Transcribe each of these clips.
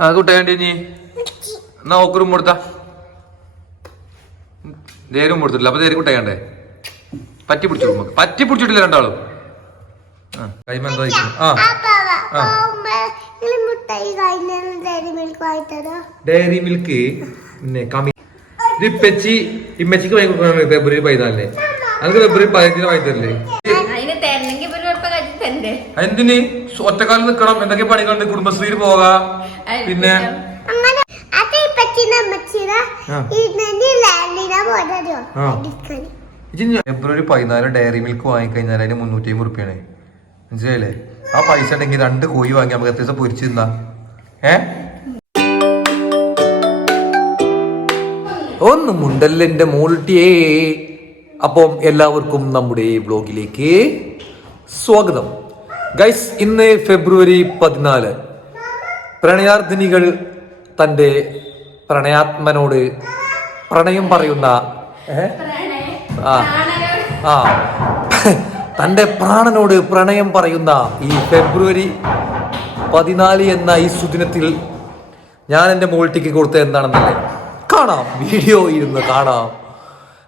ആ കുട്ടാണ്ടി ഇനി എന്നാ ഓക്കറും കൊടുത്താ ദേരും കൊടുത്തിട്ടില്ല അപ്പൊ ദേരി കുട്ടയണ്ടേ പറ്റി പിടിച്ചു നമുക്ക് പറ്റി പിടിച്ചിട്ടില്ല രണ്ടാളും കൈമ എന്താ ഡയറി മിൽക്ക് പിന്നെ കമ്മി ഇത് ഇപ്പച്ചി ഇമ്മച്ചിക്ക് വാങ്ങി കൊടുക്കണം ഫെബ്രുവരി 14 നമുക്ക് ഫെബ്രുവരി 15 വാങ്ങി തരില്ലേ എന്തിന് ഒറ്റക്കാലം നിക്കണം എന്തൊക്കെ പണികളുണ്ട് കുടുംബശ്രീയിൽ പോകാ പിന്നെ ഫെബ്രുവരി 14 ഡയറി മിൽക്ക് വാങ്ങിക്കഴിഞ്ഞാൽ അതിന് 350 റുപ്യാണ് മനസ്സിലായില്ലേ ആ പൈസ ഉണ്ടെങ്കിൽ 2 കോഴി വാങ്ങി നമുക്ക് എത്ര ദിവസം പൊരിച്ചു തിന്നാ ഒന്ന് മുണ്ടല്ലെന്റെ മോൾട്ടിയേ. അപ്പം എല്ലാവർക്കും നമ്മുടെ വ്ലോഗിലേക്ക് സ്വാഗതം. ഗൈസ്, ഇന്ന് ഫെബ്രുവരി 14. പ്രണയാർത്ഥിനികൾ തൻ്റെ പ്രണയാത്മനോട് പ്രണയം പറയുന്ന തൻ്റെ പ്രാണനോട് പ്രണയം പറയുന്ന ഈ ഫെബ്രുവരി 14 എന്ന ഈ സുദിനത്തിൽ ഞാൻ എൻ്റെ മോൾട്ടിക്ക് കൊടുത്ത എന്താണെന്നല്ലേ കാണാം, വീഡിയോ ഇരുന്ന് കാണാം.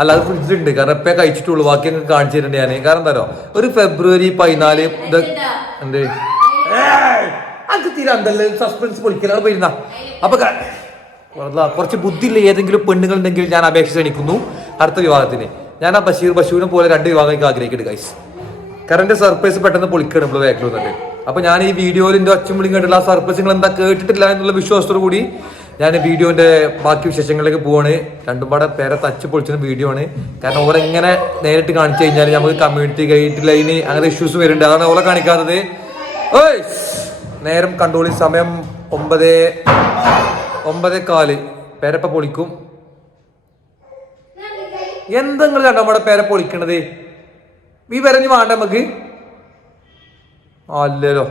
അല്ല, അത് ഫ്രിഡ്ജിലുണ്ട്, കാരണം എപ്പേ കഴിച്ചിട്ടുള്ളൂ, ബാക്കി അങ്ങ് കാണിച്ചു തരണ്ട് ഞാൻ. കാരണം എന്താ ഒരു ഫെബ്രുവരി 14 ഇത് എന്ത് അത് തീരാന്തല്ലേ സസ്പെൻസ് പൊളിക്കലാണ് പോയിരുന്ന. അപ്പൊ കുറച്ച് ബുദ്ധിയില്ല ഏതെങ്കിലും പെണ്ണുങ്ങളുണ്ടെങ്കിൽ ഞാൻ അപേക്ഷ ക്ഷണിക്കുന്നു അടുത്ത വിവാഹത്തിന്. ഞാൻ ആ ബഷീറിനെ പോലെ 2 വിവാഹം ആഗ്രഹിക്കുന്നുണ്ട് ഗൈസ്. കാരണം എന്റെ സർപ്രൈസ് പെട്ടെന്ന് പൊളിക്കണം നമ്മൾ ബാക്കിൽ വന്നിട്ട്. അപ്പൊ ഞാൻ ഈ വീഡിയോയിൽ എന്റെ ഒച്ചും വിളിയും കേട്ടുള്ള ആ സർപ്രൈസ് നിങ്ങൾ എന്താ കേട്ടിട്ടില്ല എന്നുള്ള വിശ്വാസത്തോടു കൂടി ഞാൻ വീഡിയോന്റെ ബാക്കി വിശേഷങ്ങളിലേക്ക് പോവാണ്. രണ്ടും പാടെ പേരെ തച്ച് പൊളിച്ചുന്ന വീഡിയോ ആണ്. കാരണം ഓരെങ്ങനെ നേരിട്ട് കാണിച്ചു കഴിഞ്ഞാൽ നമുക്ക് കമ്മ്യൂണിറ്റി ഗൈഡ് ലൈന് അങ്ങനെ ഇഷ്യൂസ് വരുന്നുണ്ട്. അതാണ് ഓരെ കാണിക്കാത്തത്. നേരം കണ്ടോളി, സമയം 9:15. പേരപ്പ പൊളിക്കും. എന്തെങ്കിലും കണ്ടോ നമ്മുടെ പേരെ പൊളിക്കണത്? ഈ വരഞ്ഞ് വേണ്ട നമുക്ക് അല്ലല്ലോ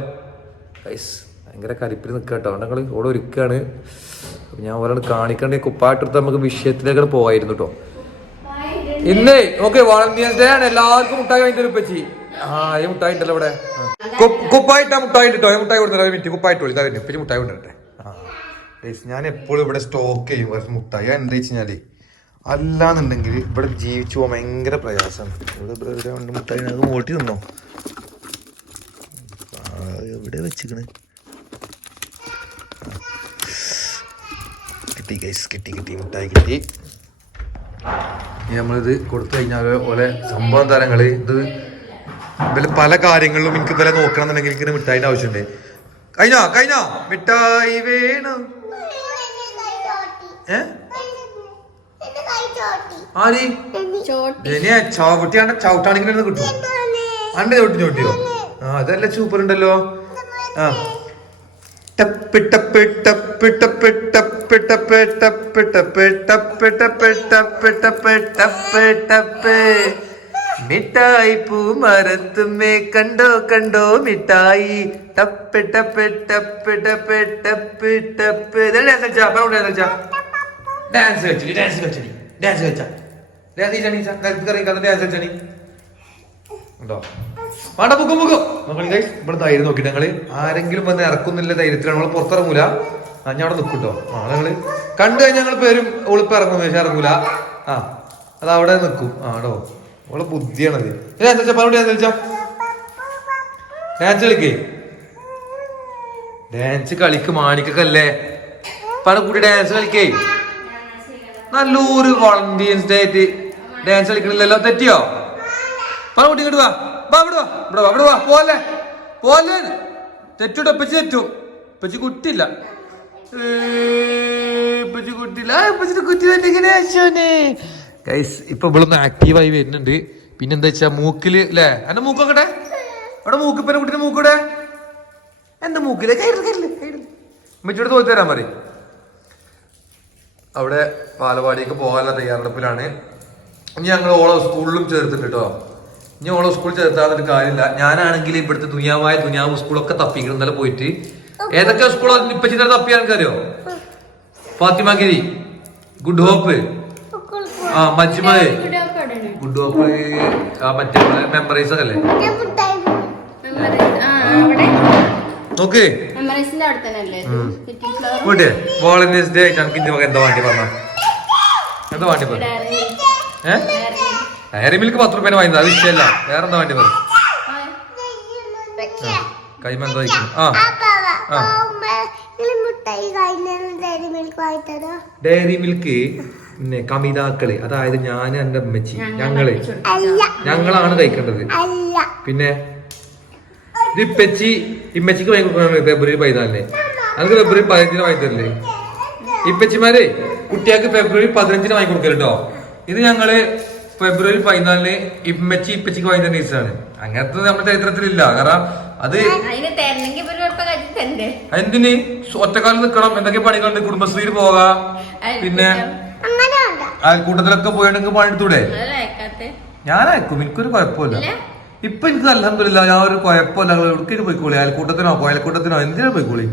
ഗൈസ്. ഭയങ്കര കരിപ്പിൽ നിൽക്കുക കേട്ടോ. ഞങ്ങൾ ഇവിടെ ഒരുക്കാണ്. ഞാൻ ഒരാൾ കാണിക്കണ്ടേ കുപ്പായിട്ടെടുത്ത് നമുക്ക് വിഷയത്തിലേക്ക് പോവായിരുന്നു കേട്ടോ. ഇന്നേ ഓക്കെ വാളന്റിയേഴ്സ് ഡേ ആണ്. എല്ലാവർക്കും മുട്ടായി വാങ്ങി തരും പറ്റി. ഈ മുട്ടായി ഉണ്ടല്ലോ ഇവിടെ. കുപ്പായിട്ടാ മുട്ടായി കേട്ടോ. മുട്ടായി കൊടുത്തോ മിനിറ്റ്. കുപ്പായിട്ട് വിളിച്ചാൽ ഇപ്പച്ചി മുട്ടായി കൊണ്ടുവരട്ടെ. ഞാൻ എപ്പോഴും ഇവിടെ സ്റ്റോക്ക് ചെയ്യും കുറച്ച് മുട്ടായി. എന്താ വെച്ച് കഴിഞ്ഞാല് അല്ലാന്നുണ്ടെങ്കിൽ ഇവിടെ ജീവിച്ചു പോകാൻ ഭയങ്കര പ്രയാസമാണ്. ഇവിടെ മുട്ടായി അത് മോട്ടി നിന്നോ എവിടെ വെച്ചിക്കണ്? കിട്ടി ഗൈസ്, കിട്ടി മുട്ടായി കിട്ടി. നമ്മളിത് കൊടുത്തു കഴിഞ്ഞാൽ ഓലെ സംഭവം തരങ്ങൾ ഇത് ഇവര് പല കാര്യങ്ങളിലും എനിക്ക് ഇവരെ നോക്കണം എന്നുണ്ടെങ്കിൽ എനിക്ക് മിഠായിന്റെ ആവശ്യമുണ്ട്. കഴിഞ്ഞോ മിഠായി വേണം. ആര് ചവിട്ടാണെങ്കിൽ കിട്ടും. അന്റെ ചോട്ടിയോ? അതല്ല സൂപ്പർ ഉണ്ടല്ലോ. മിഠായി പൂമരത്തുമേ കണ്ടോ കണ്ടോ മിഠായി ടപ്പ് ടപ്പ് ടപ്പ് ടപ്പ് ടപ്പ് ടപ്പ്. ഡാൻസ് കളിച്ചടി ഉണ്ടോ? വേണ്ട മുഖം ഇവിടെ ധൈര്യം നോക്കിട്ട് ഞങ്ങള് ആരെങ്കിലും വന്ന് ഇറക്കുന്നില്ല ധൈര്യത്തിലാണ്. നമ്മള് പുറത്തിറങ്ങൂല. ഞാൻ അവിടെ നിൽക്കൂട്ടോ. ഞങ്ങള് കണ്ടു കഴിഞ്ഞാൽ ഞങ്ങൾ പേരും ഒളിപ്പ് ഇറങ്ങും, പക്ഷെ ഇറങ്ങൂല. അത് അവിടെ നിൽക്കും. ആണോ ഓളെ ബുദ്ധിയാണത്. ഡാൻസ് കളിക്കേ, ഡാൻസ് കളിക്ക് മാണിക്കല്ലേ പല കൂടി ഡാൻസ് കളിക്കേ. നല്ലൊരു വോളണ്ടിയേഴ്സ് ഡേ ആയിട്ട് ഡാൻസ് കളിക്കണില്ലല്ലോ. തെറ്റിയോ? പല കുട്ടി ഇങ്ങോട്ട് വാ പോലെ തെറ്റൂട്ടോ. ഇപ്പച്ചി തെറ്റും. ഇപ്പച്ചി കുട്ടില്ല. ഗൈസ് ഇപ്പൊ ഇവളൊന്ന് ആക്റ്റീവായി വരുന്നുണ്ട്. പിന്നെന്താ വെച്ചാ മൂക്കില് അല്ലേ എന്റെ മൂക്കൊക്കെ അവിടെ മൂക്കിപ്പനെ കുട്ടീന്റെ മൂക്കൂടെ എന്റെ മൂക്കില് അമ്മച്ചോട് തോന്നി തരാൻ പറയും. അവിടെ പാലവാടിക്ക് പോകാനുള്ള തയ്യാറെടുപ്പിലാണ്. ഇനി ഞങ്ങൾ ഓളോ സ്കൂളിലും ചേർത്തിട്ട് കേട്ടോ. ഇനി ഓളോ സ്കൂളിൽ ചേർത്താന്നൊരു കാര്യമില്ല. ഞാനാണെങ്കിൽ ഇവിടുത്തെ ദുനിയാവ് സ്കൂളൊക്കെ തപ്പിക്കണം. ഇന്നലെ പോയിട്ട് ഏതൊക്കെ സ്കൂളാണ് ഇപ്പൊ ചിത്രം തപ്പിയാൽ എനിക്കറിയോ? Fathimagiri, good hope, Majmah, good hope, മറ്റേ മെമ്മറൈസ് ഒക്കെ അല്ലേ. നോക്ക് വീട്ടേ വോളന്റിയേഴ്സ് ഡേ ആയിട്ട് എനിക്ക് ഇന്ന് എന്താ വേണ്ടി പറഞ്ഞ എന്താ വേണ്ടി പറഞ്ഞു ഡയറി മിൽക്ക് 10 രൂപേനെ വാങ്ങുന്നത് അത് ഇഷ്ടമല്ല വേറെ എന്താ വേണ്ടി പറഞ്ഞു കൈമ എന്താ ഡയറി മിൽക്ക് പിന്നെ കമിതാക്കള് അതായത് ഞാൻ എന്റെ അമ്മച്ചി ഞങ്ങളാണ് കഴിക്കേണ്ടത്. പിന്നെ ഇത് ഇമ്മച്ചിക്ക് വാങ്ങി കൊടുക്കണം ഫെബ്രുവരി 14. നമുക്ക് ഫെബ്രുവരി 15 വാങ്ങി തരില്ലേ? ഇപ്പച്ചിമാരെ കുട്ടികൾക്ക് ഫെബ്രുവരി 15 വാങ്ങി കൊടുക്കലുണ്ടോ? ഇത് ഞങ്ങള് ഫെബ്രുവരി 14 ഇപ്പച്ചിക്ക് വാങ്ങി തരുന്ന ദിവസമാണ്. അങ്ങനത്തെ നമ്മുടെ ചരിത്രത്തിലില്ല. കാരണം അത് എന്തിന് ഒറ്റക്കാലം നിക്കണം, എന്തൊക്കെ പണികളുണ്ട്, കുടുംബശ്രീയിൽ പോകാം, പിന്നെ അയൽക്കൂട്ടത്തിലൊക്കെ പോയിട്ടുണ്ടെങ്കിൽ പണിയെടുത്തൂടെ? ഞാൻ അയക്കും, എനിക്കൊരു കുഴപ്പമില്ല. ഇപ്പൊ എനിക്ക് അൽഹംദുലില്ലാ ഞാൻ ഒരു കുഴപ്പമില്ല. എവിടേക്കും പോയിക്കോളി, അയൽക്കൂട്ടത്തിനോ കോയൽക്കൂട്ടത്തിനോ എന്തിനാ പോയിക്കോളി.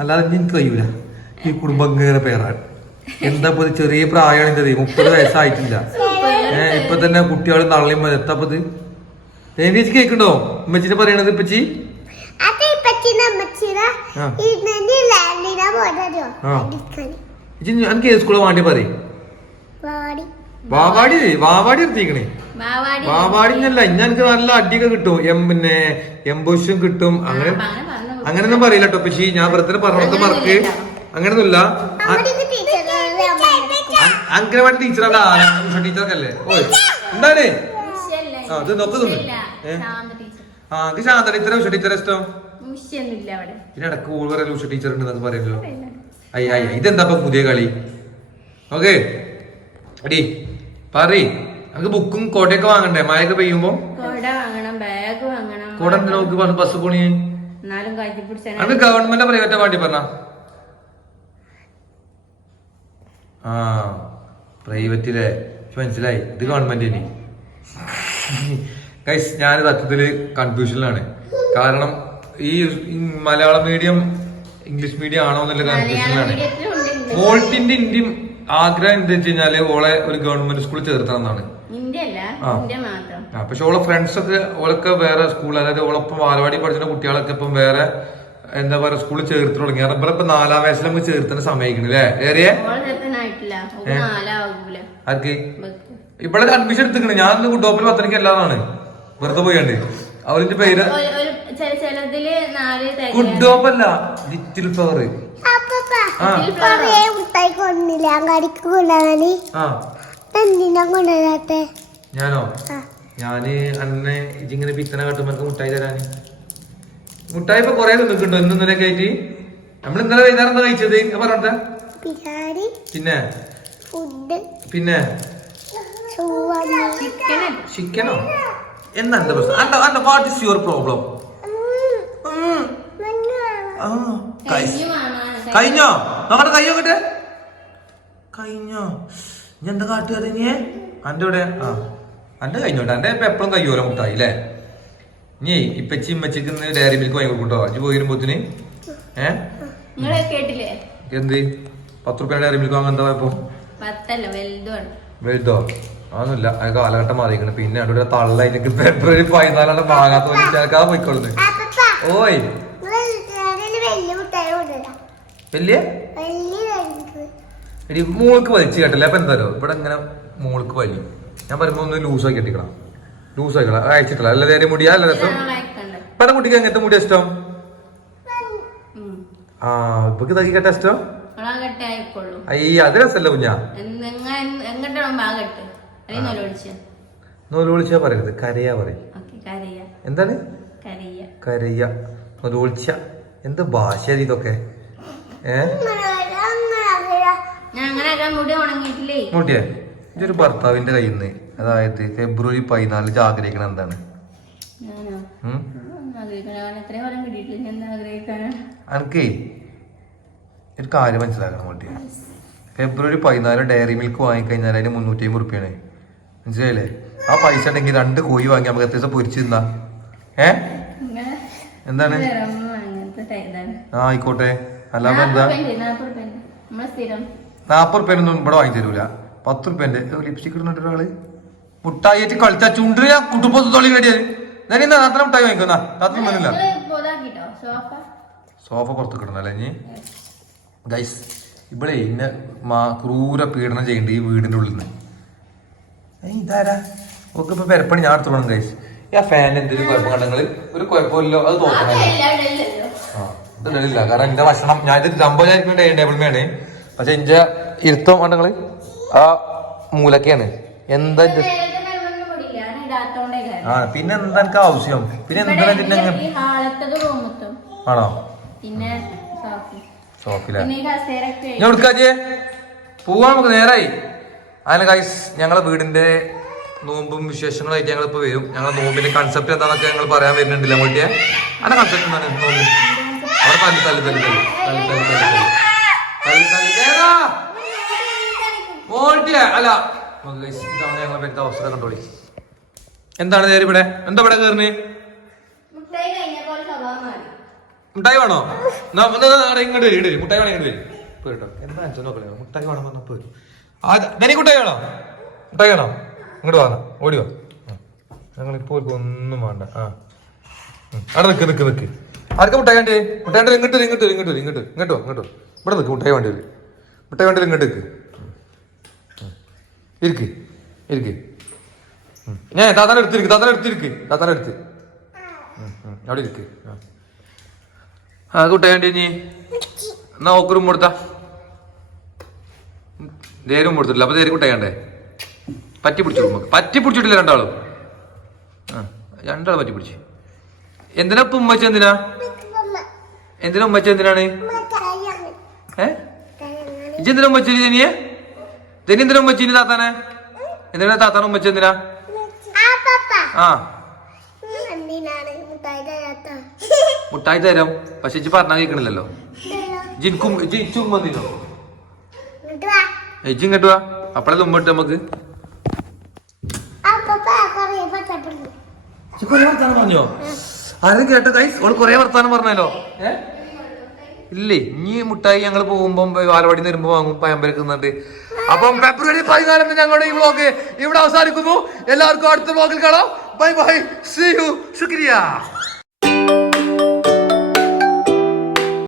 അല്ലാതെ എനിക്ക് കഴിയൂല ഈ കുടുംബം ഇങ്ങനെ പേരാണ്. എന്താ ചെറിയ പ്രായമാണ് എന്റെ 30 വയസ്സായിട്ടില്ല. ഇപ്പൊ തന്നെ കുട്ടികൾ തള്ളിയും എത്താപ്പത് ചേച്ചി കേൾക്കണ്ടോ ഉമ്മച്ചിനെ പറയണത്? ഇപ്പച്ചി എനിക്ക് ഏത് സ്കൂള് വേണ്ടി പറയും? വാവാടി നിർത്തിക്കണേ. വാവാടിന്നല്ല ഇന്ന എനിക്ക് നല്ല അടിയൊക്കെ കിട്ടും, പിന്നെ എംബോഷും കിട്ടും. അങ്ങനെയൊന്നും പറയില്ല കേട്ടോ പക്ഷേ ഞാൻ വെറുതെ പറഞ്ഞൊക്കെ മറക്ക് അങ്ങനെയൊന്നുമില്ല. അങ്കനവാടി ടീച്ചറല്ല, ടീച്ചറൊക്കെ അല്ലേ? ഓ എന്താണ് ഇത് നോക്കുന്നു? ശാന്ത ടീച്ചറെ ഉഷ ടീച്ചറെ ഇഷ്ടം? ഇതിനിടക്ക് ഊൾ പറയാൻ ഉഷ ടീച്ചർ ഉണ്ടെന്ന് പറയുമല്ലോ. ഇതെന്താ പുതിയ കളി? ഓക്കെ അടി പറയ്. നമുക്ക് ബുക്കും കോട്ടയൊക്കെ വാങ്ങണ്ടേ മഴയൊക്കെ പെയ്യുമ്പോ? കോട എന്തിനാ നോക്ക് പറഞ്ഞു ബസ് പോണി? അത് ഗവൺമെന്റ് പ്രൈവറ്റാ വേണ്ടി പറഞ്ഞ? ആ പ്രൈവറ്റിലെ മനസ്സിലായി, ഇത് ഗവൺമെന്റിന്. ഗൈസ് ഞാൻ സത്യത്തില് കൺഫ്യൂഷനിലാണ്. കാരണം ഈ മലയാളം മീഡിയം ഇംഗ്ലീഷ് മീഡിയം ആണോ എന്നുള്ള കൺഫ്യൂഷനിലാണ്. മോൾട്ടിന്റെ ഇന്ത്യയും ആഗ്രഹം എന്താ വെച്ച് കഴിഞ്ഞാല് ഓളെ ഒരു ഗവൺമെന്റ് സ്കൂളിൽ ചേർത്തണം എന്നാണ്. പക്ഷെ ഓളെ ഫ്രണ്ട്സ് ഒക്കെ ഓളൊക്കെ വേറെ സ്കൂൾ, അതായത് ഓളൊപ്പം ബാലവാടി പഠിച്ചിട്ട് കുട്ടികളൊക്കെ ഇപ്പം വേറെ എന്താ പറയാ സ്കൂളിൽ ചേർത്ത് തുടങ്ങി. അതുപോലെ ഇപ്പൊ 4ാം വയസ്സിൽ നമുക്ക് ചേർത്തിന് സമയിക്കണല്ലേ? ഏറിയ ആർക്ക് ഇവിടെ അഡ്മിഷൻ എടുത്തിക്കണ്? ഞാൻ ടോപ്പിൽ 10 എല്ലാതാണ് വെറുതെ പോയാണ്ട്. അവരിന്റെ പേര് ഗുഡ് ടോപ്പ് അല്ല, ലിറ്റിൽ ഫ്ലവർ. ഞാനോ? ഞാന് അന്നെ ഇജിങ്ങനെ പിത്തന കട്ടുമ്പോ മുട്ടായി തരാന്. മുട്ടായി ഇപ്പൊ കൊറേ നിൽക്കുന്നുണ്ടോ? ഇന്നലെ ആയിട്ട് നമ്മൾ ഇന്നലെ വൈകുന്നേരം എന്താ കഴിച്ചത് പറഞ്ഞെ? പിന്നെ പിന്നെ ചിക്കനോ? എന്താ എന്റെ പ്രശ്നം? What is your problem? കഴിഞ്ഞോ? നമ്മുടെ കൈ നോക്കട്ടെ. കഴിഞ്ഞോ? ഇനി എന്താ കാട്ടുകാരെ? നീ അന്റെ ഇവിടെ അന്റെ കഴിഞ്ഞോട്ടെ. അന്റെ ഇപ്പൊ എപ്പോഴും കയ്യോല മുട്ടായി അല്ലേ? നീ ഇപ്പച്ചി ഇമ്മച്ചിക്ക് ഡയറി മിൽക്ക് വാങ്ങി കൊടുക്കട്ടോ അജ് പോയിരുമ്പോത്തിന്. എന്ത് 10 രൂപ ഡയറി മിൽക്ക് വാങ്ങാൻ എന്താ ഇപ്പൊ? വലുതോ? അതൊന്നുമില്ല, അത് കാലഘട്ടം മാറിയിരിക്കണം. പിന്നെ അവിടെ തള്ള എനിക്ക് ഫെബ്രുവരി 14 വാങ്ങാത്ത ചേർക്കാതെ പോയിക്കൊള്ളുന്നത്. ഓയ് വലിയ എടി മോൾക്ക് വലിച്ചു കേട്ടല്ലേ? അപ്പൊ എന്തായാലും ഇവിടെ ഇങ്ങനെ മോൾക്ക് വലിയും. ഞാൻ പറയുമ്പോ ഒന്ന് ലൂസാക്കി കെട്ടിക്കണം. ലൂസാക്കിക്കണം, അയച്ചിട്ടില്ല. അല്ല നേരെ മുടിയാ അല്ല രസം. ഇപ്പഴത്തെ കുട്ടിക്ക് എങ്ങനത്തെ മുടിയാ ഇഷ്ടം? ഇപ്പൊ തക്കി കെട്ടാ ഇഷ്ടം? അയ്യ അത് രസമല്ല കുഞ്ഞാ. നോലോളിച്ച പറയരുത്, കരയാ പറയും. എന്താണ് കരയ? നോലോളിച്ച എന്ത് ഭാഷ ഇതൊക്കെ? മുടിയേ ഇതൊരു ഭർത്താവിന്റെ കയ്യിൽ നിന്ന്, അതായത് ഫെബ്രുവരി 14 ആഗ്രഹിക്കണം എന്താണ്? അനക്കേ ഒരു കാര്യം മനസ്സിലാക്കണം മുട്ടിയ. ഫെബ്രുവരി 14 ഡയറി മിൽക്ക് വാങ്ങിക്കഴിഞ്ഞാൽ അതിന് 350 റുപ്യാണ്. മനസ്സിലായില്ലേ? ആ പൈസ ഉണ്ടെങ്കിൽ 2 കോഴി വാങ്ങി നമുക്ക് എത്ര ദിവസം പൊരിച്ചു തിന്നാ? എന്താണ്? ആയിക്കോട്ടെ, അല്ലാതെ എന്താ? 40 റുപ്യൊന്നും ഇവിടെ വാങ്ങി തരൂല. 10 റുപ്യന്റെ ലിപ്സ്റ്റിക് ഇടുന്നുണ്ട് ഒരാള്. മുട്ടായി ആയിട്ട് കളിച്ചാ ചുണ്ടിന് കുട്ടുമ്പോ തൊള്ളി കടിയത്. ഞാൻ ഇന്ന് അത്ര മുട്ടായി വാങ്ങിക്കുന്ന അത്ര മനില്ല. സോഫ പുറത്ത് കിടന്നല്ലേ ഇനി ഗൈസ് ഇവിടെ ഇന്നെ ക്രൂര പീഡനം ചെയ്യണ്ട ഈ വീടിന്റെ ഉള്ളിൽ നിന്ന്. ഇതാരാ ഒക്കെ ഇപ്പൊ പെരപ്പണി ഞാൻ എടുത്തു പോകണം ഗൈസ്. ആ ഫാൻ എന്തെങ്കിലും കുഴപ്പം കണ്ടെങ്കിൽ ഒരു കുഴപ്പമില്ലോ അത് തോന്നണേ. ആ ഇതില്ല കാരണം എന്റെ ഭക്ഷണം ഞാൻ ഇത് സംഭവം ഞാൻ ടേബിൾ മേണ്. പക്ഷെ എന്റെ ഇരുത്തം കണ്ടെങ്കിൽ ആ മൂലക്കെയാണ്. എന്താ ആ പിന്നെ എന്താ എനിക്ക് ആവശ്യം? പിന്നെ എന്താ ഇതിന്റെ ആണോ ഷോപ്പിലെ ഞാൻ എടുക്കാച്ചേ പോവാ നമുക്ക് നേരായി. അങ്ങനെ ഗൈസ് ഞങ്ങളെ വീടിന്റെ നോമ്പും വിശേഷങ്ങളായിട്ട് ഞങ്ങൾ ഇപ്പൊ വരും. ഞങ്ങളെ നോമ്പിന്റെ കൺസെപ്റ്റ് എന്താന്നൊക്കെ ഞങ്ങൾ പറയാൻ വരുന്നുണ്ടല്ലോ. അങ്ങോട്ടേ അതിന്റെ കൺസെപ്റ്റ് എന്താണ് നോമ്പ്? അവിടെ തല്ലി തല്ലി തല്ലി തല്ലി തല്ലി തല്ലി തല്ലി തല്ലി തല്ലി മോൾട്ടിയ അല്ല ഇതാണ് ഞങ്ങളെ പെരുത്ത അവസ്ഥ കണ്ടോളി. എന്താണ് നേരെ ഇവിടെ എന്താ ഇവിടെ കയറിന്? മുട്ടായി വേണോ? ഇങ്ങോട്ട് വരും ഇടരും. മുട്ടായി വേണം ഇങ്ങോട്ട് വരും കേട്ടോ. എന്താ നോക്കളോ മുട്ടായി വേണം പറഞ്ഞപ്പോ കുട്ടായി വേണോ? മുട്ടായി വേണോ? ഇങ്ങോട്ട് വാ ഓടി വാ. ഞങ്ങളിപ്പോ ഒന്നും വേണ്ട. ആ അവിടെ നിക്ക് നിക്ക് നിക്ക്. ആർക്കാ മുട്ടായി വേണ്ടേ? മുട്ടായി വേണ്ടി ഇങ്ങോട്ട് ഇങ്ങോട്ട് ഇങ്ങോട്ട് ഇങ്ങോട്ട് ഇങ്ങോട്ടോ ഇങ്ങോട്ടോ ഇവിടെ നിൽക്ക്. മുട്ടായി വേണ്ടി വരും. മുട്ടായി വേണ്ടി ഇങ്ങോട്ട് നിൽക്ക്. ഇരിക്ക് ഇരിക്ക്. ഞാൻ താത്താനെ എടുത്തിരിക്ക്. താത്താനെ എടുത്തിരിക്ക്. താത്താനെ എടുത്ത് അവിടെ ഇരിക്ക്. ആ കുട്ടായി വേണ്ടി ഇനി എന്നാ ഓക്കറും കൊടുത്താ ദേരും കൊടുത്തിട്ടില്ല. അപ്പൊ ദേരി കുട്ടായണ്ടേ പറ്റി പിടിച്ചു. പറ്റി പിടിച്ചിട്ടില്ല രണ്ടാളും. ആ രണ്ടാളും പറ്റി പിടിച്ചു. എന്തിനാ ഇപ്പൊ ഉമ്മച്ച? എന്തിനാ എന്തിനാ ഉമ്മച്ച? എന്തിനാണ് ഇജെന്തിനാ ഉമ്മച്ച? ജനിയെ ജനി എന്തിനാ ഉമ്മച്ചിന്? താത്താനെ എന്തിനാ? താത്താനെ ഉമ്മച്ച എന്തിനാ? ആ മുട്ടായി തരാം. പക്ഷെ ഇജ്ജ് പറഞ്ഞാ കേൾക്കണില്ലല്ലോ. ജിൻകും ജിച്ചും വന്നില്ലോ. ഇജ്ജ് ഇങ്ങോട്ട് വാ. അപ്പഴേ ഉമ്മിട്ട് നമുക്ക് പറഞ്ഞോ. ആരും കേട്ടോ ഗൈസ്? ഓള് കൊറേ വർത്താനം പറഞ്ഞല്ലോ. ഇല്ലേ ഇനി മുട്ടായി ഞങ്ങൾ പോകുമ്പോ വാലവാടി വരുമ്പോ വാങ്ങും. പയമ്പരക്കുന്നുണ്ട്. അപ്പം ഫെബ്രുവരി 14 ഞങ്ങളുടെ ഈ വ്ളോഗ് ഇവിടെ അവസാനിക്കുന്നു. എല്ലാവർക്കും അടുത്ത വ്ളോഗിൽ കാണാം. Bye bye. See you. ശുക്രിയ.